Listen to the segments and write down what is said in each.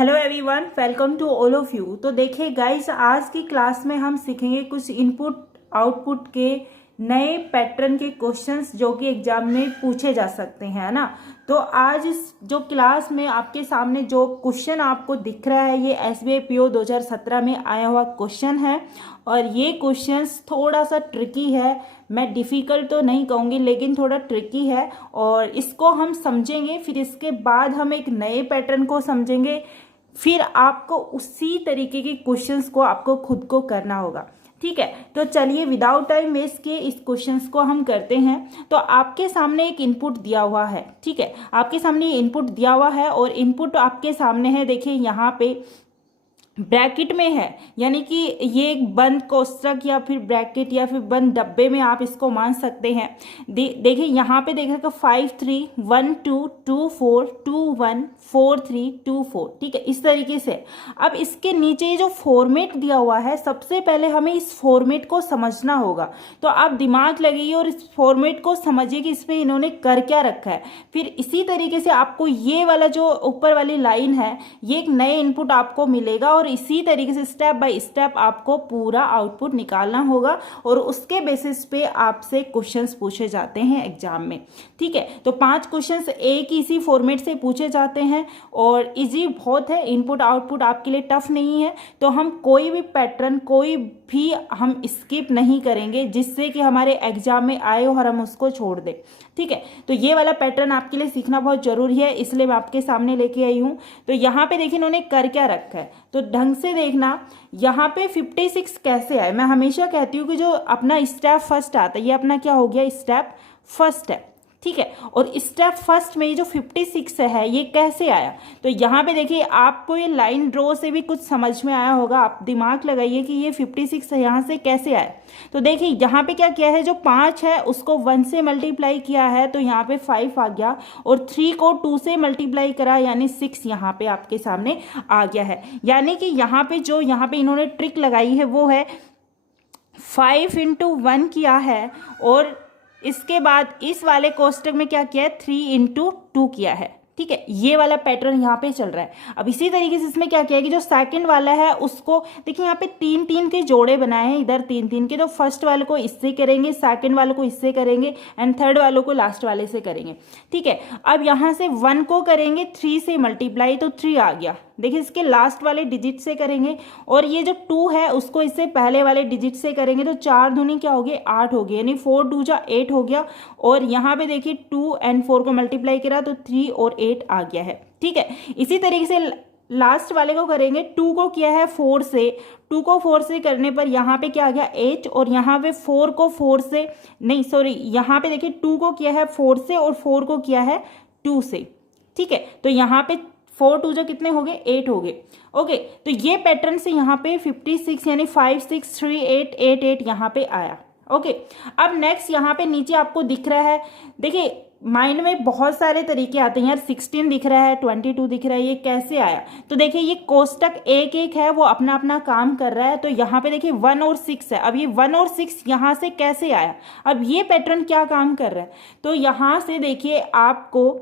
Hello everyone, welcome to all of you. तो देखिए guys, आज की क्लास में हम सीखेंगे कुछ इनपुट आउटपुट के नए पैटर्न के क्वेश्चंस जो कि एग्जाम में पूछे जा सकते हैं, है ना। तो आज इस जो क्लास में आपके सामने जो क्वेश्चन आपको दिख रहा है, ये SBI PO 2017 में आया हुआ क्वेश्चन है। और ये क्वेश्चंस थोड़ा सा ट्रिकी है, मैं डिफ़िकल्ट तो नहीं कहूँगी लेकिन थोड़ा ट्रिकी है। और इसको हम समझेंगे, फिर इसके बाद हम एक नए पैटर्न को समझेंगे, फिर आपको उसी तरीके के क्वेश्चंस को आपको खुद को करना होगा। ठीक है, तो चलिए विदाउट टाइम वेस्ट किए इस क्वेश्चंस को हम करते हैं। तो आपके सामने एक इनपुट दिया हुआ है, ठीक है, आपके सामने इनपुट दिया हुआ है और इनपुट आपके सामने है। देखिए यहाँ पे ब्रैकेट में है, यानी कि ये एक बंद कोष्ठक या फिर ब्रैकेट या फिर बंद डब्बे में आप इसको मान सकते हैं। देखिए यहाँ पे देखिएगा 5 3 1 2 2 4 2 1 4 3 2 4, ठीक है, इस तरीके से। अब इसके नीचे ये जो फॉर्मेट दिया हुआ है, सबसे पहले हमें इस फॉर्मेट को समझना होगा। तो आप दिमाग लगाइए और इस फॉर्मेट को समझिए कि इसमें इन्होंने कर क्या रखा है। फिर इसी तरीके से आपको ये वाला जो ऊपर वाली लाइन है, ये एक नए इनपुट आपको मिलेगा और इसी तरीके से स्टेप बाय स्टेप आपको पूरा आउटपुट निकालना होगा और उसके बेसिस पे आपसे क्वेश्चंस पूछे जाते हैं एग्जाम में। ठीक है, तो 5 क्वेश्चंस एक ही इसी फॉर्मेट से पूछे जाते हैं और इजी बहुत है। इनपुट आउटपुट आपके लिए टफ नहीं है, तो हम कोई भी पैटर्न कोई भी हम स्किप नहीं करेंगे जिससे कि हमारे एग्जाम में आए और हम उसको छोड़ दें। ठीक है, तो ये वाला पैटर्न आपके लिए सीखना बहुत जरूरी है, इसलिए मैं आपके सामने लेके आई हूँ। तो यहाँ पे देखिए इन्होंने कर क्या रखा है, तो ढंग से देखना। यहाँ पे 56 कैसे आए, मैं हमेशा कहती हूँ कि जो अपना स्टेप फर्स्ट आता है, ये अपना क्या हो गया, स्टेप फर्स्ट है। ठीक है, और स्टेप फर्स्ट में ये जो 56 है ये कैसे आया। तो यहाँ पे देखिए आपको ये लाइन ड्रॉ से भी कुछ समझ में आया होगा, आप दिमाग लगाइए कि ये 56 है यहाँ से कैसे आया। तो देखिए यहाँ पे क्या किया है, जो 5 है उसको 1 से मल्टीप्लाई किया है तो यहाँ पे 5 आ गया, और 3 को 2 से मल्टीप्लाई करा यानी 6 यहाँ पे आपके सामने आ गया है। यानी कि यहाँ पे जो यहाँ पे इन्होंने ट्रिक लगाई है वो है 5 × 1 किया है, और इसके बाद इस वाले कोष्टक में क्या किया है, 3 × 2 किया है। ठीक है, ये वाला पैटर्न यहाँ पे चल रहा है। अब इसी तरीके से इसमें क्या किया है कि जो सेकंड वाला है उसको देखिए यहाँ पे 3-3 के जोड़े बनाए हैं, इधर 3-3 के। तो फर्स्ट वाले को इससे करेंगे, सेकंड वाले को इससे करेंगे एंड थर्ड वालों को लास्ट वाले से करेंगे। ठीक है, अब यहाँ से 1 को करेंगे 3 से मल्टीप्लाई तो 3 आ गया। देखिए इसके लास्ट वाले डिजिट से करेंगे, और ये जो 2 है उसको इससे पहले वाले डिजिट से करेंगे तो 4 दूनी क्या हो गए, 8 हो गए, यानी 4 2 जा 8 हो गया। और यहाँ पे देखिए 2 और 4 को मल्टीप्लाई करा तो 3 और 8 आ गया है। ठीक है, इसी तरीके से लास्ट वाले को करेंगे, 2 को किया है 4 से, 2 को 4 से करने पर यहाँ पे क्या आ गया 8, और यहाँ पे 4 को 4 से नहीं सॉरी यहाँ पे देखिए 2 को किया है 4 से और 4 को किया है 2 से। ठीक है, तो यहाँ पे 4 2 जो कितने हो गए, 8 हो गए। ओके, तो ये पैटर्न से यहाँ पे 56 यानी 5 6 3 8 8 8 यहाँ पे आया। ओके, अब नेक्स्ट यहाँ पे नीचे आपको दिख रहा है, देखिए माइंड में बहुत सारे तरीके आते हैं यार, 16 दिख रहा है, 22 दिख रहा है, ये कैसे आया। तो देखिए ये कोष्टक एक एक है, वो अपना अपना काम कर रहा है। तो यहाँ पे देखिए 1 और 6 है, अब ये 1 और 6 यहाँ से कैसे आया, अब ये पैटर्न क्या काम कर रहा है। तो यहाँ से देखिए आपको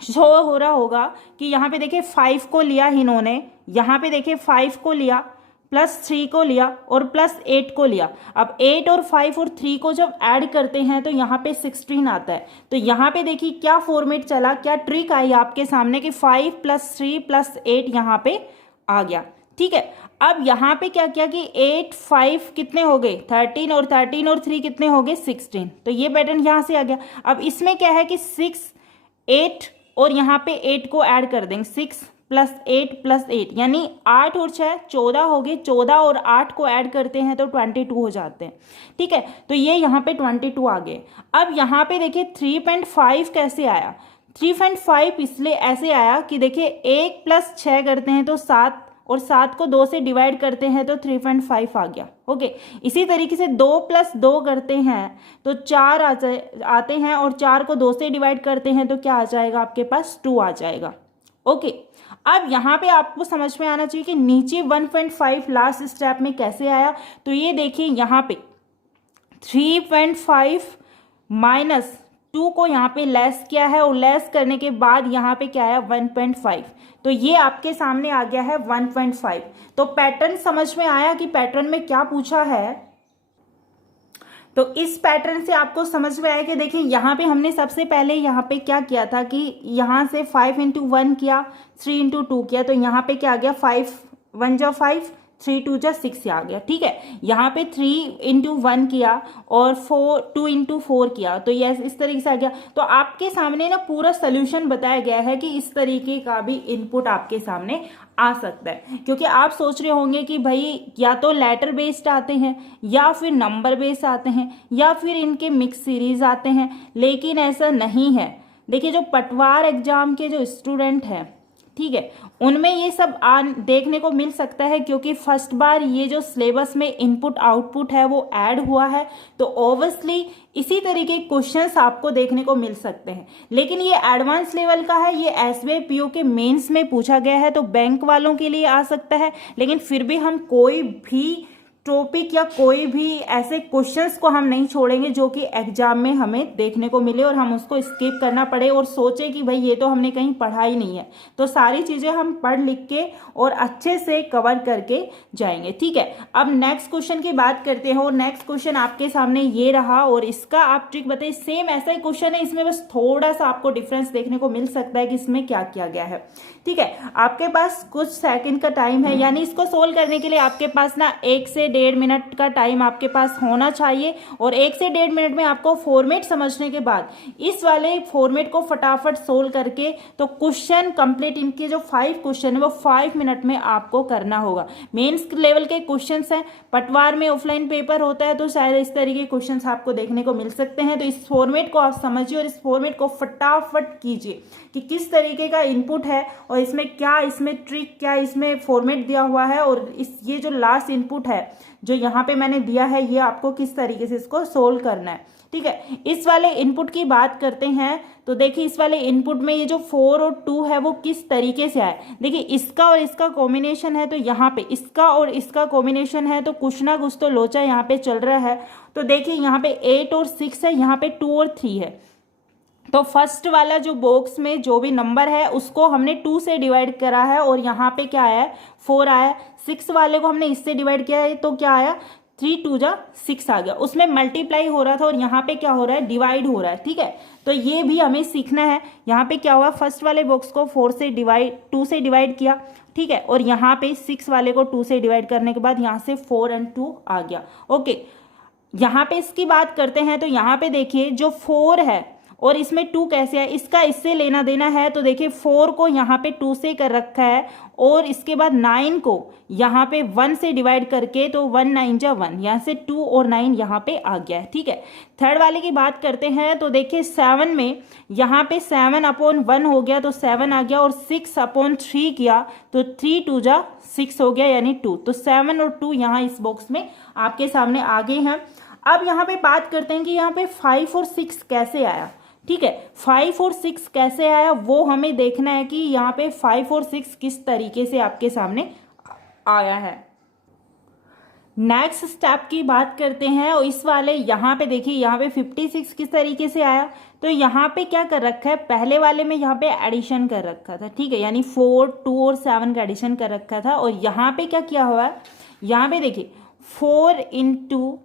शो हो रहा होगा कि यहाँ पे देखिए 5 को लिया इन्होंने, यहाँ पे देखिए 5 को लिया प्लस 3 को लिया और प्लस 8 को लिया। अब 8 और 5 और 3 को जब ऐड करते हैं तो यहाँ पे 16 आता है। तो यहाँ पे देखिए क्या फॉर्मेट चला, क्या ट्रिक आई आपके सामने कि 5 + 3 + 8 यहाँ पे आ गया। ठीक है, अब यहाँ पे क्या किया कि 8 5 कितने हो गए 13, और 13 और 3 कितने हो गए 16। तो ये पैटर्न यहाँ से आ गया। अब इसमें क्या है कि 6 8 और यहाँ पे 8 को ऐड कर देंगे, 6 + 8 + 8 यानी 8 और 6 14 हो गए, 14 और 8 को ऐड करते हैं तो 22 हो जाते हैं। ठीक है, तो ये यहाँ पे 22 आ गए। अब यहाँ पे देखिए 3.5 कैसे आया, 3.5 इसलिए ऐसे आया कि देखिए 1 + 6 करते हैं तो 7, और 7 को 2 से डिवाइड करते हैं तो 3.5 आ गया। ओके, इसी तरीके से 2 + 2 करते हैं तो 4 आते हैं, और 4 को 2 से डिवाइड करते हैं तो क्या आ जाएगा आपके पास 2 आ जाएगा। ओके, अब यहाँ पे आपको समझ में आना चाहिए कि नीचे 1.5 लास्ट स्टेप में कैसे आया। तो ये देखिए यहाँ पे 3.5 - 2 को यहाँ पे लेस किया है और लेस करने के बाद यहाँ पे क्या है 1.5, तो ये आपके सामने आ गया है 1.5। तो पैटर्न समझ में आया कि पैटर्न में क्या पूछा है। तो इस पैटर्न से आपको समझ में आया कि देखिए यहाँ पे हमने सबसे पहले यहाँ पे क्या किया था कि यहाँ से 5 into 1 किया, 3 into 2 किया, तो यहाँ पे क्या आ गया 5 1 जा 5, 3 2 जा 6 आ गया। ठीक है, यहाँ पे 3 into 1 किया और 2 into 4 किया, तो ये इस तरीके से आ गया। तो आपके सामने ना पूरा सोल्यूशन बताया गया है कि इस तरीके का भी इनपुट आपके सामने आ सकता है। क्योंकि आप सोच रहे होंगे कि भाई या तो लेटर बेस्ड आते हैं या फिर नंबर बेस्ड आते हैं या फिर इनके मिक्स सीरीज आते हैं, लेकिन ऐसा नहीं है। देखिए जो पटवार एग्जाम के जो स्टूडेंट हैं, ठीक है, उनमें ये सब देखने को मिल सकता है, क्योंकि फर्स्ट बार ये जो सिलेबस में इनपुट आउटपुट है वो ऐड हुआ है, तो ऑब्वियसली इसी तरीके के क्वेश्चंस आपको देखने को मिल सकते हैं। लेकिन ये एडवांस लेवल का है, ये एसबीआई पीओ के मेंस में पूछा गया है, तो बैंक वालों के लिए आ सकता है। लेकिन फिर भी हम कोई भी टॉपिक या कोई भी ऐसे क्वेश्चंस को हम नहीं छोड़ेंगे जो कि एग्जाम में हमें देखने को मिले और हम उसको स्किप करना पड़े और सोचे कि भाई ये तो हमने कहीं पढ़ा ही नहीं है। तो सारी चीजें हम पढ़ लिख के और अच्छे से कवर करके जाएंगे। ठीक है, अब नेक्स्ट क्वेश्चन की बात करते हैं और नेक्स्ट क्वेश्चन आपके सामने ये रहा और इसका आप ट्रिक बताइए। सेम ऐसा ही क्वेश्चन है, इसमें बस थोड़ा सा आपको डिफरेंस देखने को मिल सकता है कि इसमें क्या किया गया है। ठीक है, आपके पास कुछ सेकंड का टाइम है, यानी इसको सोल्व करने के लिए आपके पास ना 1 से 1.5 मिनट का टाइम आपके पास होना चाहिए। और 1 से 1.5 मिनट में आपको फॉर्मेट समझने के बाद इस वाले फॉर्मेट को फटाफट सोल्व करके तो क्वेश्चन कंप्लीट, इनके जो 5 क्वेश्चन है वो 5 मिनट में आपको करना होगा। मेंस लेवल के क्वेश्चन हैं, पटवार में ऑफलाइन पेपर होता है, तो शायद इस तरीके के क्वेश्चन आपको देखने को मिल सकते हैं। तो इस फॉर्मेट को आप समझिए और इस फॉर्मेट को फटाफट कीजिए कि किस तरीके का इनपुट है और इसमें क्या, इसमें ट्रिक क्या, इसमें फॉर्मेट दिया हुआ है और ये जो लास्ट इनपुट है जो यहाँ पे मैंने दिया है, ये आपको किस तरीके से इसको सोल्व करना है। ठीक है, इस वाले इनपुट की बात करते हैं तो देखिए इस वाले इनपुट में ये जो 4 और 2 है वो किस तरीके से आए। देखिए इसका और इसका कॉम्बिनेशन है, तो यहाँ पे इसका और इसका कॉम्बिनेशन है, तो कुछ ना कुछ तो लोचा यहाँ पे चल रहा है। तो देखिए यहाँ पे 8 और 6 है, यहाँ पे 2 और 3 है। तो फर्स्ट वाला जो बॉक्स में जो भी नंबर है उसको हमने 2 से डिवाइड करा है और यहाँ पे क्या आया है 4 आया। 6 वाले को हमने इससे डिवाइड किया है, तो क्या आया 3 2 जा 6 आ गया। उसमें मल्टीप्लाई हो रहा था और यहाँ पे क्या हो रहा है, डिवाइड हो रहा है। ठीक है, तो ये भी हमें सीखना है। यहाँ पे क्या हुआ, फर्स्ट वाले बॉक्स को 2 से डिवाइड किया। ठीक है, और यहाँ पे 6 वाले को 2 से डिवाइड करने के बाद यहाँ से 4 और 2 आ गया। ओके, यहाँ पे इसकी बात करते हैं तो यहाँ पे देखिए जो 4 है और इसमें 2 कैसे है, इसका इससे लेना देना है। तो देखिए 4 को यहाँ पे 2 से कर रखा है और इसके बाद 9 को यहाँ पे 1 से डिवाइड करके, तो 1 9 जा 1, यहाँ से 2 और 9 यहाँ पे आ गया है। ठीक है, थर्ड वाले की बात करते हैं तो देखिए 7 में यहाँ पे 7/1 हो गया, तो 7 आ गया और 6/3 किया तो 3 2 जा 6 हो गया, यानी 2। तो 7 और 2 यहाँ इस बॉक्स में आपके सामने आ गए हैं। अब यहाँ पे बात करते हैं कि यहाँ पे 5 और 6 कैसे आया। ठीक है, 5 और 6 कैसे आया वो हमें देखना है कि यहाँ पे 5 और 6 किस तरीके से आपके सामने आया है। नेक्स्ट स्टेप की बात करते हैं और इस वाले यहाँ पे देखिए यहाँ पे 56 किस तरीके से आया। तो यहाँ पे क्या कर रखा है, पहले वाले में यहाँ पे एडिशन कर रखा था। ठीक है, यानी 4 2 और 7 का एडिशन कर रखा था और यहाँ पे क्या किया हुआ है, यहाँ पे देखिए 4 into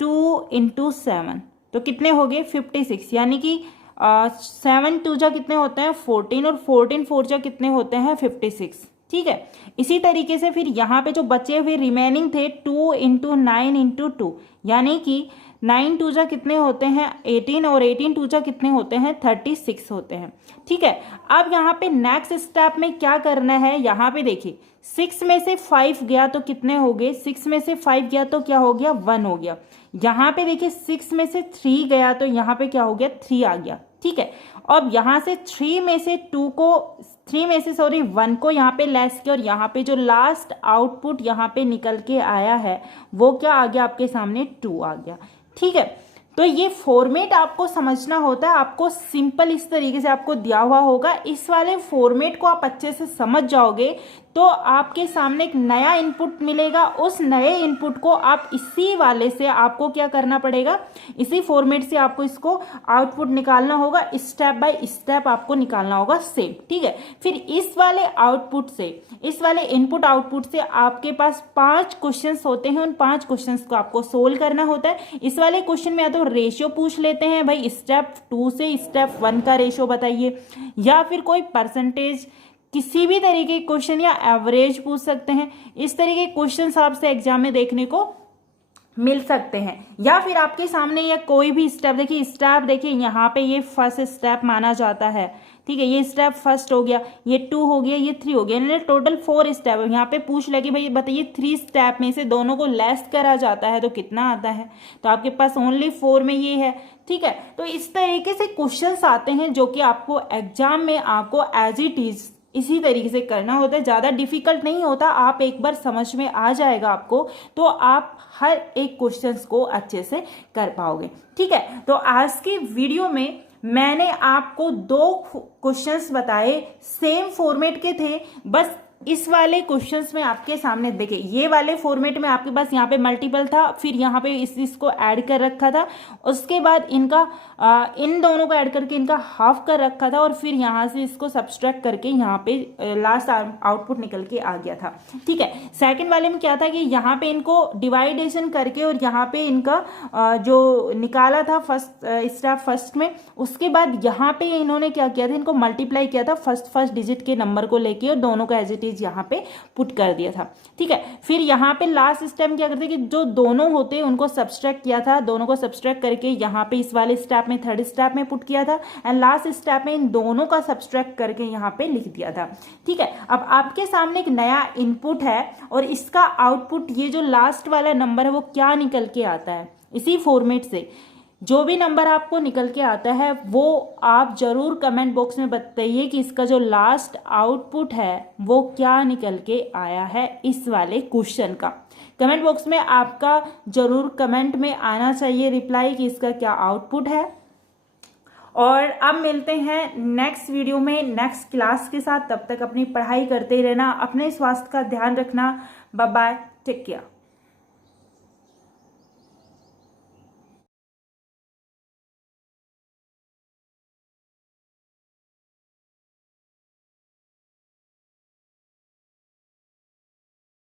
2 into 7, तो कितने हो गए 56, यानी कि 7 2 जा कितने होते हैं 14 और 14 4 जा कितने होते हैं 56। ठीक है, इसी तरीके से फिर यहाँ पे जो बचे हुए रिमेनिंग थे 2 into 9 into 2, यानी कि 9 2 जा कितने होते हैं 18 और 18 2 जा कितने होते हैं 36 होते हैं। ठीक है, अब यहाँ पे नेक्स्ट स्टेप में क्या करना है, यहाँ पे देखिए 6 में से 5 गया तो कितने हो गए, 6 में से 5 गया तो क्या हो गया 1 हो गया। यहाँ पे देखिए 6 में से 3 गया तो यहाँ पे क्या हो गया 3 आ गया। ठीक है, अब यहाँ से 3 में से 1 को यहाँ पे लेस किया और यहाँ पे जो लास्ट आउटपुट यहाँ पे निकल के आया है वो क्या आ गया आपके सामने 2 आ गया। ठीक है, तो ये फॉर्मेट आपको समझना होता है, आपको सिंपल इस तरीके से आपको दिया हुआ होगा। इस वाले फॉर्मेट को आप अच्छे से समझ जाओगे तो आपके सामने एक नया इनपुट मिलेगा। उस नए इनपुट को आप इसी वाले से आपको क्या करना पड़ेगा, इसी फॉर्मेट से आपको इसको आउटपुट निकालना होगा, स्टेप बाय स्टेप आपको निकालना होगा सेम, ठीक है। फिर इस वाले आउटपुट से, इस वाले इनपुट आउटपुट से आपके पास 5 क्वेश्चंस होते हैं। उन 5 क्वेश्चंस को आपको सोल्व करना होता है। इस वाले क्वेश्चन में या तो रेशियो पूछ लेते हैं, भाई स्टेप 2 से स्टेप 1 का रेशियो बताइए, या फिर कोई परसेंटेज, किसी भी तरीके के क्वेश्चन, या एवरेज पूछ सकते हैं। इस तरीके के क्वेश्चंस आपसे एग्जाम में देखने को मिल सकते हैं। या फिर आपके सामने या कोई भी स्टेप देखिए, स्टेप देखिए यहाँ पे ये फर्स्ट स्टेप माना जाता है, ठीक है। ये स्टेप फर्स्ट हो गया, ये 2 हो गया, ये 3 हो गया, यानी टोटल 4 स्टेप है। यहाँ पे पूछ लगे भाई बताइए 3 स्टेप में से दोनों को लेस करा जाता है तो कितना आता है, तो आपके पास ओनली 4 में ये है, ठीक है। तो इस तरीके से क्वेश्चंस आते हैं जो कि आपको एग्जाम में आपको एज इट इज इसी तरीके से करना होता है। ज़्यादा डिफिकल्ट नहीं होता, आप एक बार समझ में आ जाएगा आपको तो आप हर एक क्वेश्चंस को अच्छे से कर पाओगे, ठीक है। तो आज की वीडियो में मैंने आपको 2 क्वेश्चंस बताए, सेम फॉर्मेट के थे, बस इस वाले क्वेश्चंस में आपके सामने देखिए, ये वाले फॉर्मेट में आपके पास यहाँ पे मल्टीपल था, फिर यहाँ पे इसको ऐड कर रखा था, उसके बाद इनका इन दोनों को ऐड करके इनका हाफ कर रखा था, और फिर यहाँ से इसको सब्सट्रैक्ट करके यहाँ पे लास्ट आउटपुट निकल के आ गया था, ठीक है। सेकंड वाले में क्या था कि यहाँ पे इनको डिवाइडेशन करके और यहाँ पे इनका जो निकाला था फर्स्ट स्टेप फर्स्ट में, उसके बाद यहाँ पे इन्होंने क्या किया था, इनको मल्टीप्लाई किया था फर्स्ट डिजिट के नंबर को लेके और दोनों को एज इट इज यहाँ पे पुट कर दिया था, ठीक है। फिर यहाँ पे लास्ट स्टेप क्या करते कि जो दोनों होते उनको सब्सट्रैक्ट किया था, दोनों को सब्सट्रैक्ट करके यहाँ पे इस वाले स्टेप में थर्ड स्टेप में पुट किया था, एंड लास्ट स्टेप में इन दोनों का सब्सट्रैक्ट करके यहाँ पे लिख दिया था, ठीक है। अब आपके सामने एक नया इनपुट है और इसका आउटपुट, ये जो लास्ट वाला नंबर है वो क्या निकल के आता है, इसी फॉर्मेट से जो भी नंबर आपको निकल के आता है वो आप जरूर कमेंट बॉक्स में बताइए कि इसका जो लास्ट आउटपुट है वो क्या निकल के आया है इस वाले क्वेश्चन का। कमेंट बॉक्स में आपका जरूर कमेंट में आना चाहिए रिप्लाई कि इसका क्या आउटपुट है। और अब मिलते हैं नेक्स्ट वीडियो में नेक्स्ट क्लास के साथ, तब तक अपनी पढ़ाई करते रहना, अपने स्वास्थ्य का ध्यान रखना। Bye bye, take care.